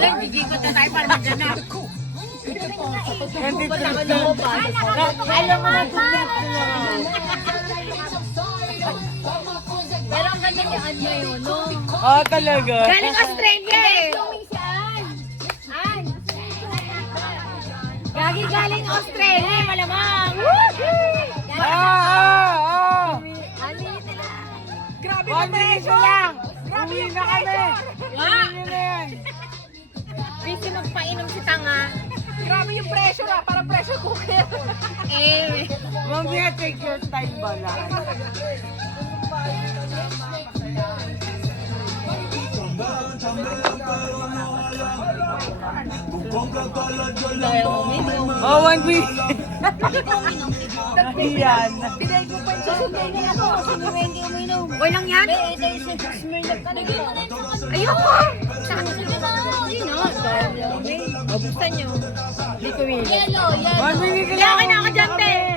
lang, gigikot na tayo para magganap. Hindi ko alam mo na Pero ang ganda ni Anya yun, no? oh, talaga. Galing Australia eh. Gagi galing Australia, malamang. Grabe na presyo lang. Grabe yung na kami. Busy magpainom si Tanga. Grabe yung pressure ah, parang pressure cooker. Eh, Mamaya take your time ba lang? Oh, 1 week. Yan. Pinay ko pa yung susunod niya ako. Sino ba hindi uminom? okay lang yan? Ayoko! Yun o, buksan nyo. Hindi ko wili. Yellow. Kaya1 week lang. ka na ako dyan, te.